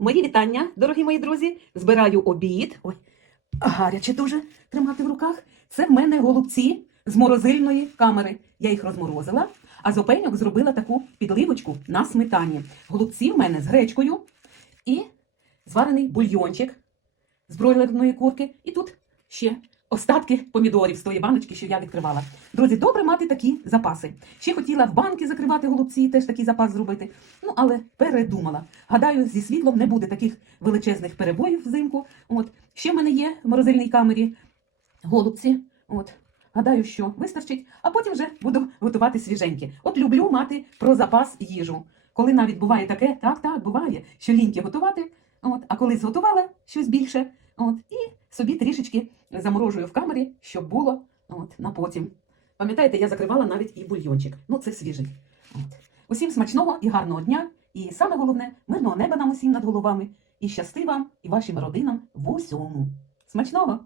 Мої вітання, дорогі мої друзі. Збираю обід. Ой, гаряче дуже тримати в руках. Це в мене голубці з морозильної камери. Я їх розморозила, а з зробила таку підливочку на сметані. Голубці в мене з гречкою і зварений бульйончик з бройлерної курки. І тут ще остатки помідорів з тої баночки, що я відкривала. Друзі, добре мати такі запаси. Ще хотіла в банки закривати голубці, теж такий запас зробити. Ну, але передумала. Гадаю, зі світлом не буде таких величезних перебоїв взимку. От ще в мене є в морозильній камері голубці. От. Гадаю, що вистачить, а потім вже буду готувати свіженькі. От люблю мати про запас їжу. Коли навіть буває таке, так, так, буває, що ліньки готувати, от, а коли зготувала щось більше, от, і собі трішечки заморожую в камері, щоб було от, на потім. Пам'ятаєте, я закривала навіть і бульйончик. Ну, це свіжий. От. Усім смачного і гарного дня. І саме головне, мирного неба нам усім над головами. І щасти вам і вашим родинам в усьому. Смачного!